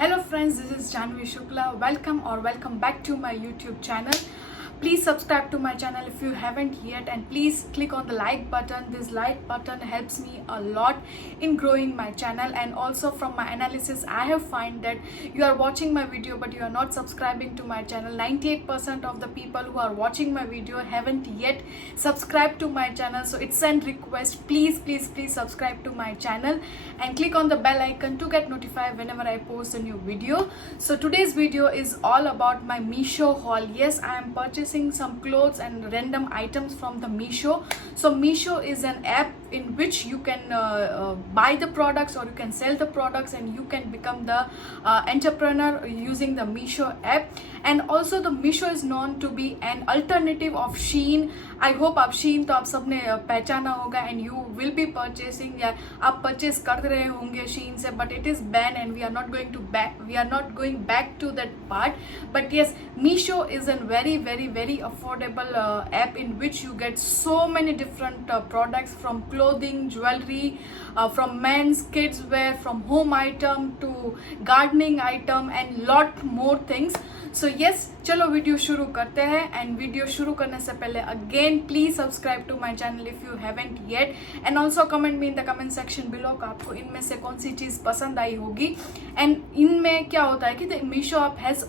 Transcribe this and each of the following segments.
Hello friends, this is Janvi Shukla. Welcome back to my YouTube channel. Please subscribe to my channel if you haven't yet, and please click on the like button. This like button helps me a lot in growing my channel, and also from my analysis I have found that you are watching my video but you are not subscribing to my channel. 98% of the people who are watching my video haven't yet subscribed to my channel, so it's a request. Please subscribe to my channel and click on the bell icon to get notified whenever I post a new video. So today's video is all about my Meesho haul. Yes, I am purchasing some clothes and random items from the Meesho. So Meesho is an app in which you can buy the products or you can sell the products, and you can become the entrepreneur using the Meesho app. And also the Meesho is known to be an alternative of Shein. I hope आप Shein तो आप सबने पहचाना होगा, and you will be purchasing, या आप purchase कर रहे होंगे Shein से, but it is banned and we are not going back to that part. But yes, Meesho is a very affordable app in which you get so many different products, from clothing, jewelry, from men's, kids wear, from home item to gardening item and lot more things. So yes, चलो video शुरू करते हैं. And video शुरू करने से पहले again please subscribe to my channel if you haven't yet, and also comment me in the comment section below आपको इनमें से कौन सी चीज पसंद आई होगी. एंड इनमें क्या होता है कि Meesho app has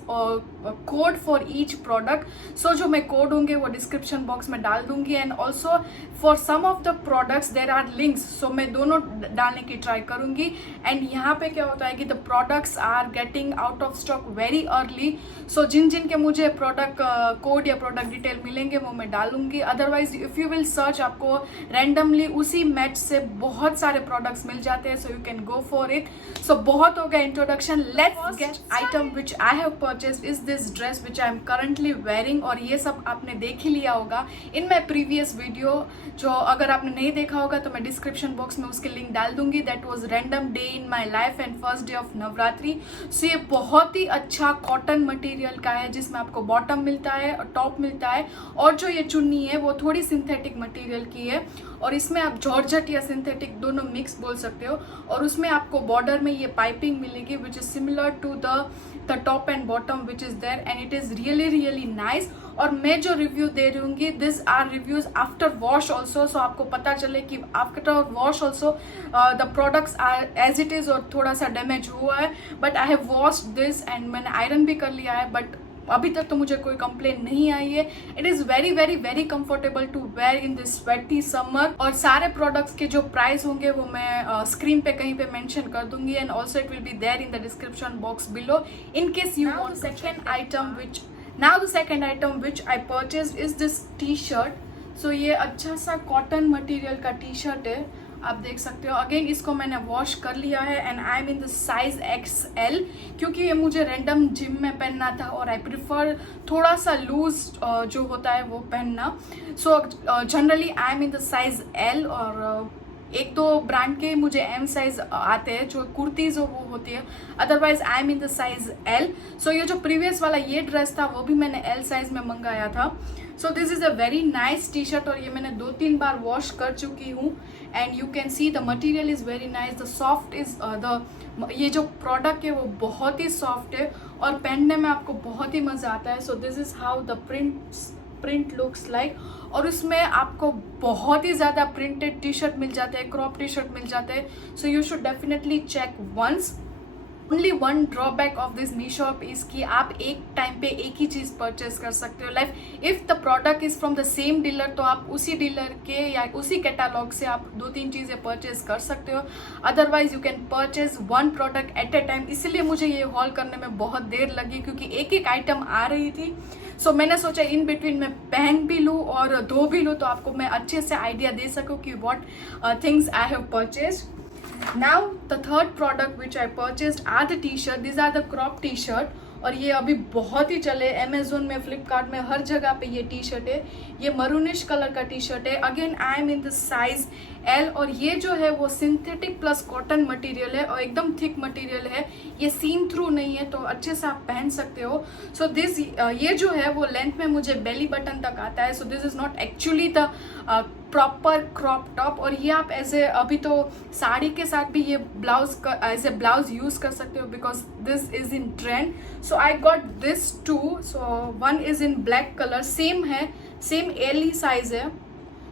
code for each product. So जो मैं कोड होंगे वो डिस्क्रिप्शन बॉक्स में डाल दूंगी, and also for some of the products there are links. So मैं दोनों डालने की ट्राई करूंगी. एंड यहाँ पे क्या होता है कि the products are getting out of stock very early. So जिन के मुझे प्रोडक्ट कोड या प्रोडक्ट डिटेल मिलेंगे वो मैं डालूंगी. Otherwise if you will search, आपको रैंडमली उसी मैच से बहुत सारे प्रोडक्ट्स मिल जाते हैं. So you can go for it. So बहुत हो गया introduction. Let's get item which I have purchased is this dress which I am currently wearing. और ये सब आपने देख ही लिया होगा इन माई प्रीवियस वीडियो. जो अगर आपने नहीं देखा होगा तो मैं डिस्क्रिप्शन बॉक्स में उसके लिंक डाल दूंगी. That was random day in my life and first day of Navratri. So ये बहुत ही अच्छा कॉटन मटीरियल का है, जिसमें आपको बॉटम मिलता है और टॉप मिलता है, और जो ये चुन्नी है वो थोड़ी सिंथेटिक मटेरियल की है, और इसमें आप जॉर्जेट या सिंथेटिक दोनों मिक्स बोल सकते हो. और उसमें आपको बॉर्डर में ये पाइपिंग मिलेगी which is similar to the top and bottom which is there, and it is really nice. और मैं जो रिव्यू दे रही हूँ this are reviews after wash also. So आपको पता चले कि after wash also the products are as it is, और थोड़ा सा डैमेज हुआ है. But I have washed this and मैंने आयरन भी कर लिया है, बट अभी तक तो मुझे कोई कंप्लेन नहीं आई है. It is very comfortable to wear in this sweaty summer. और सारे प्रोडक्ट्स के जो प्राइस होंगे वो मैं स्क्रीन पे कहीं पे मेंशन कर दूंगी, and also it will be there in the description box below in case you want. The second item which I purchase is this T shirt. So ये अच्छा सा कॉटन मटीरियल का टी शर्ट है, आप देख सकते हो. अगेन इसको मैंने वॉश कर लिया है, and I am in the size XL, क्योंकि ये मुझे रैंडम जिम में पहनना था और आई प्रिफर थोड़ा सा लूज जो होता है वो पहनना. So generally I am in the size L, और एक दो ब्रांड के मुझे M साइज आते हैं जो कुर्तीज वो होती है. Otherwise I am in the size L. सो ये जो प्रीवियस वाला ये ड्रेस था वो भी मैंने L साइज में मंगाया था. सो this is a very nice T shirt, और ये मैंने 2-3 बार वॉश कर चुकी हूँ, and you can see the material is very nice. The soft is ये जो प्रोडक्ट है वो बहुत ही सॉफ्ट है और पहनने में आपको बहुत ही मजा आता है. So this is how the print looks like. और उसमें आपको बहुत ही ज़्यादा प्रिंटेड टी शर्ट मिल जाते हैं, क्रॉप टी शर्ट मिल जाते हैं. So you should definitely check once. Only one drawback of this Meesho app is कि आप एक टाइम पे एक ही चीज परचेज कर सकते हो. Like if the product is from the same dealer, तो आप उसी डीलर के या उसी कैटालॉग से आप 2-3 चीजें परचेज कर सकते हो. Otherwise you can purchase one product at a time. इसलिए मुझे ये हॉल करने में बहुत देर लगी, क्योंकि एक आइटम आ रही थी. सो मैंने सोचा इन बिटवीन मैं पहन भी लूँ और धो भी लूँ, तो आपको मैं अच्छे से आइडिया दे सकूँ कि what things I have purchase. Now the third product which I purchased are the t-shirt. These are the crop t-shirt. और ये अभी बहुत ही चले अमेजोन में, फ्लिपकार्ट में, हर जगह पे ये टी शर्ट है. ये मरूनिश कलर का टी शर्ट है. Again I am in the size L, और ये जो है वो सिंथेटिक प्लस कॉटन मटेरियल है और एकदम थिक मटेरियल है. ये सीन थ्रू नहीं है, तो अच्छे से आप पहन सकते हो. सो ये जो है वो लेंथ में मुझे बेली बटन तक आता है. So this is not actually the proper crop top, और ये आप ऐसे अभी तो साड़ी के साथ भी ये blouse as a blouse use कर सकते हो because this is in trend. So I got this too. So one is in black colour, same है, सेम एल ही साइज है.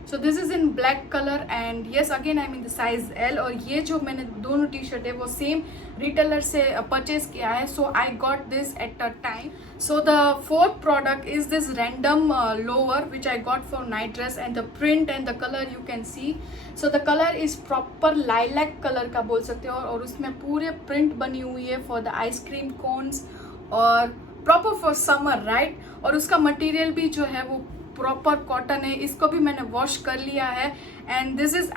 So this is in black colour and yes again I mean the size L. और ये जो मैंने दोनों T shirt है वो सेम रिटेलर से परचेज किया है. So I got this at a time. So the fourth product is this random lower which I got for night dress and the print and the colour you can see. So the colour is proper lilac colour का बोल सकते हो, और उसमें पूरे print बनी हुई है फॉर द आइसक्रीम कोन्स और प्रॉपर फॉर समर राइट. और उसका मटेरियल भी जो है वो प्रॉपर कॉटन है. इसको भी मैंने वॉश कर लिया है एंड दिस इज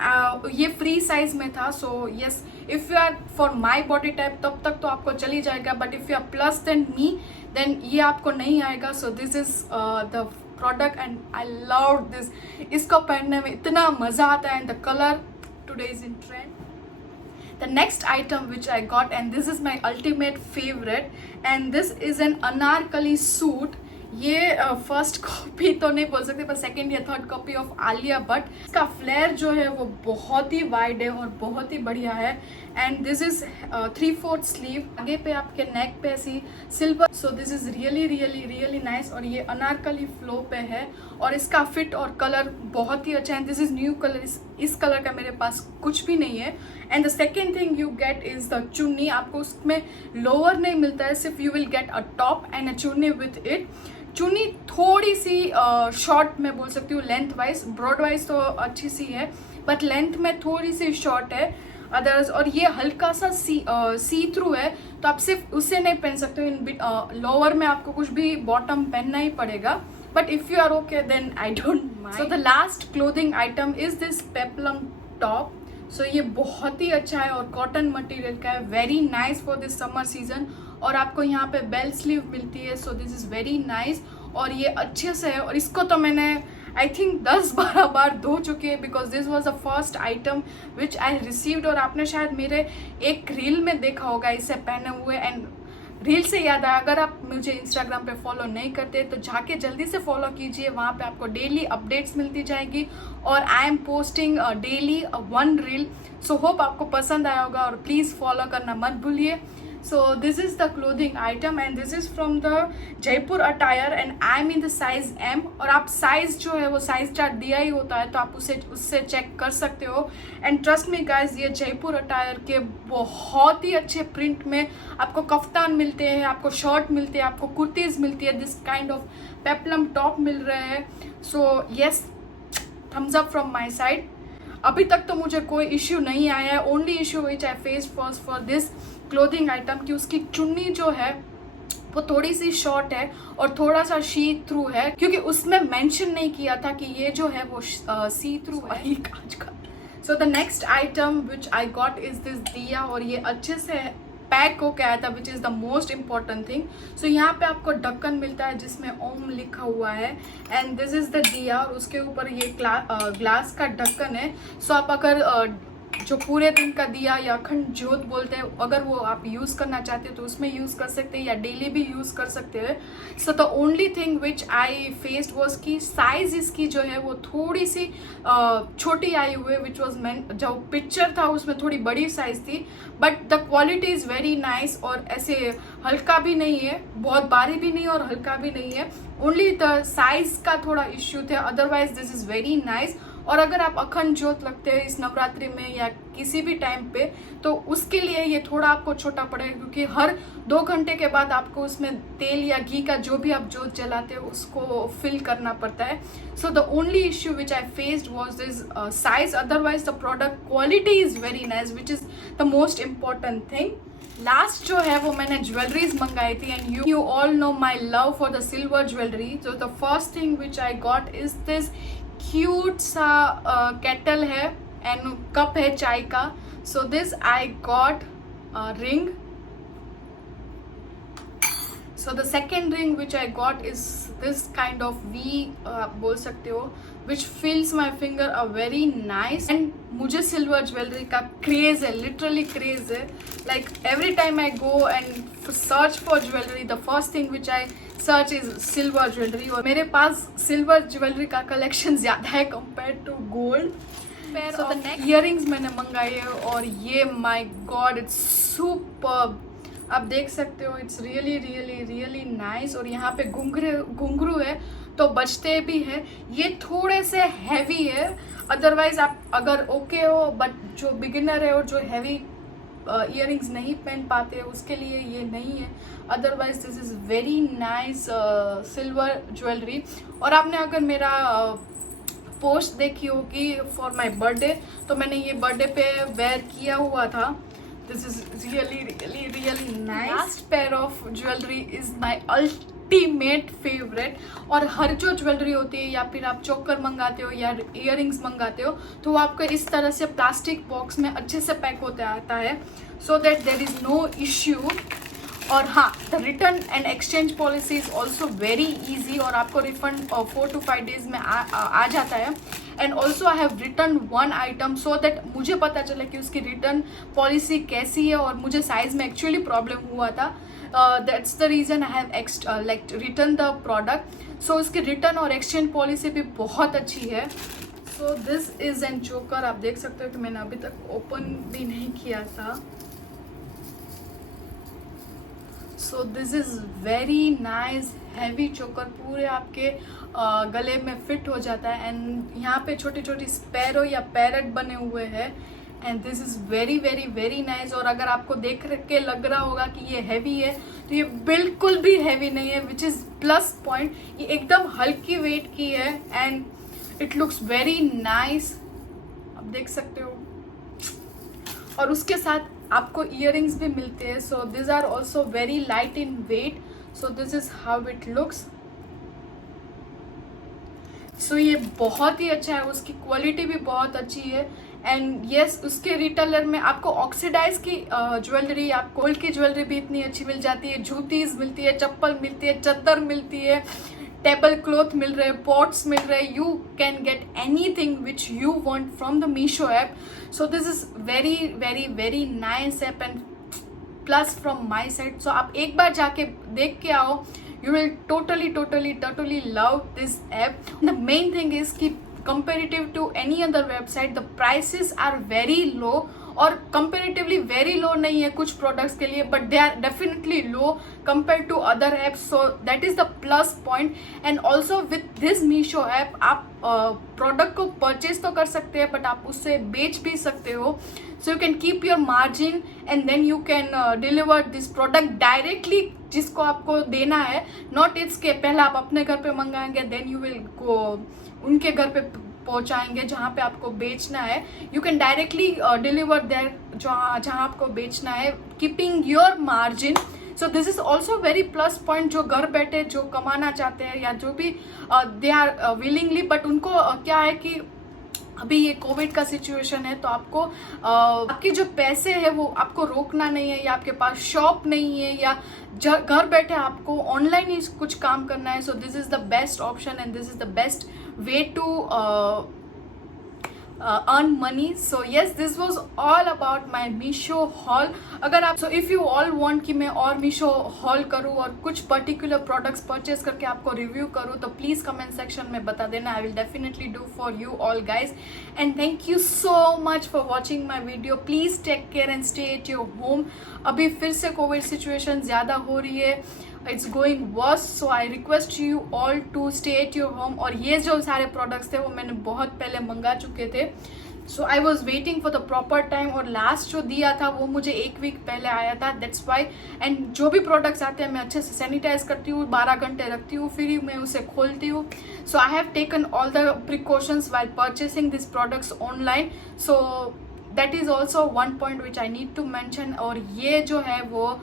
ये फ्री साइज में था. So yes if you are for my body type तब तक तो आपको चली जाएगा, but if you are plus then me then ये आपको नहीं आएगा. So this is the product and I love this. इसको पहनने में इतना मजा आता है and the colour today is in trend. The next item which I got, and this is my ultimate favorite, and this is an anarkali suit. ये first copy तो नहीं बोल सकते पर सेकेंड या third copy of Alia Bhatt. इसका flare जो है वो बहुत ही वाइड है और बहुत ही बढ़िया है. And this is 3/4 sleeve. आगे पे आपके नेक पे ऐसी silver. So this is really really really nice. और ये अनारकली फ्लो पे है और इसका फिट और कलर बहुत ही अच्छा है. This is new colour. इस कलर का मेरे पास कुछ भी नहीं है. And the second thing you get is the चुन्नी. आपको उसमें लोअर नहीं मिलता है, सिर्फ you will get a top and अ चुन्नी विथ इट. चुन्नी थोड़ी सी शॉर्ट मैं बोल सकती हूँ लेंथ वाइज. ब्रॉड वाइज तो अच्छी सी है बट लेंथ में थोड़ी सी शॉर्ट है अदर्स. और ये हल्का सा सी थ्रू है तो आप सिर्फ उसे नहीं पहन सकते हो. इन लोअर में आपको कुछ भी बॉटम पहनना ही पड़ेगा, but if you are okay then I don't mind. So the last clothing item is this peplum top. So ये बहुत ही अच्छा है और कॉटन मटेरियल का है. Very nice for this summer season. और आपको यहाँ पे बेल स्लीव मिलती है. So this is very nice और ये अच्छे से है. और इसको तो मैंने आई थिंक 10-12 बार धो चुकी है because this was the first item which I received. और आपने शायद मेरे एक रील में देखा होगा इसे पहने हुए. एंड रील से याद आया, अगर आप मुझे इंस्टाग्राम पे फॉलो नहीं करते तो जाके जल्दी से फॉलो कीजिए. वहाँ पे आपको डेली अपडेट्स मिलती जाएगी और I am posting daily 1 reel. So hope आपको पसंद आया होगा और प्लीज़ फॉलो करना मत भूलिए. So this is the clothing item and this is from the Jaipur attire and I'm in the size M. और आप साइज जो है वो साइज चार्ट दिया ही होता है तो आप उससे चेक कर सकते हो. एंड ट्रस्ट मी गाइज ये जयपुर अटायर के बहुत ही अच्छे प्रिंट में आपको कफ्तान मिलते हैं, आपको शर्ट मिलते हैं, आपको कुर्तीज मिलती है. This kind of peplum top मिल रहे हैं. So yes thumbs up from my side. अभी तक तो मुझे कोई इश्यू नहीं आया है. Only issue which I face for this clothing item कि उसकी चुन्नी जो है वो थोड़ी सी शॉर्ट है और थोड़ा सा सी थ्रू है, क्योंकि उसमें मेंशन नहीं किया था कि ये जो है वो सी थ्रू है. So the next item which I got is this diya. और ये अच्छे से पैक होके आया था which is the most important thing. So यहाँ पे आपको ढक्कन मिलता है जिसमें ओम लिखा हुआ है एंड दिस इज़ द दिया. और उसके ऊपर ये ग्लास का ढक्कन है. सो आप अगर जो पूरे दिन का दिया या अखंड ज्योत बोलते हैं अगर वो आप यूज़ करना चाहते हो तो उसमें यूज़ कर सकते हैं या डेली भी यूज़ कर सकते हैं. So the only thing which I faced was कि साइज इसकी जो है वो थोड़ी सी छोटी आई हुई है विच वॉज जो पिक्चर था उसमें थोड़ी बड़ी साइज थी. But the quality is very nice और ऐसे हल्का भी नहीं है, बहुत भारी भी नहीं और हल्का भी नहीं है. ओनली द साइज का थोड़ा इश्यू थे, otherwise this is very nice. और अगर आप अखंड ज्योत लगते हैं इस नवरात्रि में या किसी भी टाइम पे तो उसके लिए ये थोड़ा आपको छोटा पड़ेगा क्योंकि हर 2 घंटे के बाद आपको उसमें तेल या घी का जो भी आप ज्योत जलाते हो उसको फिल करना पड़ता है. So the only issue which I faced was this size. Otherwise the product quality is very nice which is the most important thing. Last जो है वो मैंने ज्वेलरीज मंगाई थी and you all know my love for the silver jewellery. So the first thing which I got is this cute सा kettle है and cup है चाय का. So this I got ring. So the second ring which I got is this kind of V आप बोल सकते हो, which feels my finger a very nice. And मुझे silver jewelry का craze है, literally craze है. Like every time I go and search for jewelry, the first thing which I search is silver jewelry. और मेरे पास silver jewelry का collection ज़्यादा है compared to gold. So the next earrings मैंने मंगाए है और ये my god it's superb. आप देख सकते हो, it's really really really nice. और यहाँ पे घुंघरू है तो बजते भी है. ये थोड़े से हैवी है, अदरवाइज आप अगर ओके हो, बट जो बिगिनर है और जो हैवी इयररिंग्स नहीं पहन पाते हैं उसके लिए ये नहीं है. Otherwise this is very nice silver jewellery. और आपने अगर मेरा पोस्ट देखी होगी फॉर माई बर्थडे, तो मैंने ये बर्थडे पे वेयर किया हुआ था. This is really nice. Last pair of jewelry is my ultimate favorite. और हर जो ज्वेलरी होती है या फिर आप चोकर मंगाते हो या इयररिंग्स मंगाते हो तो वो आपको इस तरह से प्लास्टिक बॉक्स में अच्छे से पैक होते आता है, so that there is no issue. और हाँ, the return and exchange policy is also very easy और आपको रिफंड 4 to 5 days में आ जाता है. And also I have return one item so that मुझे पता चला कि उसकी रिटर्न पॉलिसी कैसी है. और मुझे साइज में एक्चुअली प्रॉब्लम हुआ था, that's the reason I have return the product. So उसकी रिटर्न और एक्सचेंज पॉलिसी भी बहुत अच्छी है. सो दिस इज़ एन चोकर. आप देख सकते हो कि मैंने अभी तक ओपन भी नहीं किया था. So this is very nice heavy चोकर, पूरे आपके गले में फिट हो जाता है. एंड यहाँ पे छोटी छोटी स्पैरो या पैरट बने हुए हैं. And this is very very very nice. और अगर आपको देख के लग रहा होगा कि ये हैवी है, तो ये बिल्कुल भी हैवी नहीं है, विच इज़ प्लस पॉइंट. ये एकदम हल्की वेट की है and it looks very nice. आप देख सकते हो. और उसके साथ आपको इयररिंग्स भी मिलते हैं. So this are also very light in weight. So this is how it looks. So ये बहुत ही अच्छा है, उसकी क्वालिटी भी बहुत अच्छी है. एंड येस, उसके रिटेलर में आपको ऑक्सीडाइज की ज्वेलरी, आपको गोल्ड की ज्वेलरी भी इतनी अच्छी मिल जाती है. जूतीज मिलती है, चप्पल मिलती है, चद्दर मिलती है, टेबल क्लॉथ मिल रहे हैं, पॉट्स मिल रहे हैं. You can get anything which you want from the Meesho app. So this is very very very nice app and plus from my side. So आप एक बार जाके देख के आओ. You will totally love this app. The main thing is कि comparative to any other website, the prices are very low. और comparatively very low नहीं है कुछ products के लिए, but they are definitely low compared to other apps. So that is the plus point. And also with this Meesho app, आप product को purchase तो कर सकते हैं, but आप उससे बेच भी सकते हो. So you can keep your margin and then you can deliver this product directly जिसको आपको देना है. Not it's के पहले आप अपने घर पे मंगाएंगे, then you will go उनके घर पे पहुंचाएंगे जहाँ पे आपको बेचना है. You can directly deliver there जहाँ आपको बेचना है, keeping your margin. So this is also very plus point. जो घर बैठे जो कमाना चाहते हैं या जो भी दे आर विलिंगली, बट उनको क्या है कि अभी ये कोविड का सिचुएशन है, तो आपको आपके जो पैसे है वो आपको रोकना नहीं है, या आपके पास शॉप नहीं है, या घर बैठे आपको ऑनलाइन ही कुछ काम करना है. So this is the best option and this is the best way to earn money. So yes, this was all about my Meesho haul. अगर आप if you all want कि मैं और Meesho haul करूँ और कुछ particular products purchase करके आपको review करूँ, तो please comment section में बता देना. I will definitely do for you all guys. And thank you so much for watching my video. Please take care and stay at your home. अभी फिर से कोविड सिचुएशन ज़्यादा हो रही है, it's going worse. So I request you all to stay at your home. और ये जो सारे प्रोडक्ट्स थे वो मैंने बहुत पहले मंगा चुके थे. So I was waiting for the proper time, और लास्ट जो दिया था वो मुझे 1 वीक पहले आया था. That's why. एंड जो भी प्रोडक्ट्स आते हैं मैं अच्छे से सैनिटाइज करती हूँ, 12 घंटे रखती हूँ, फिर ही मैं उसे खोलती हूँ. So I have taken all the precautions while purchasing this products online. So that is also one point which I need to mention. और ये जो है वो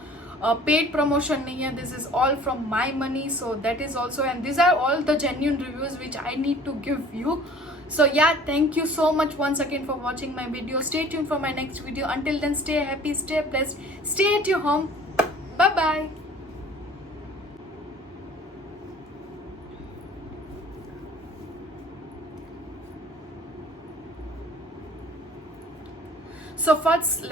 पेड प्रमोशन नहीं है, this is all from my money. So that is also, and this are all the genuine reviews which I need to give you. So yeah, thank you so much once again for watching my video. Stay tuned for my next video. Until then, stay happy, stay blessed, stay at your home. Bye bye. So first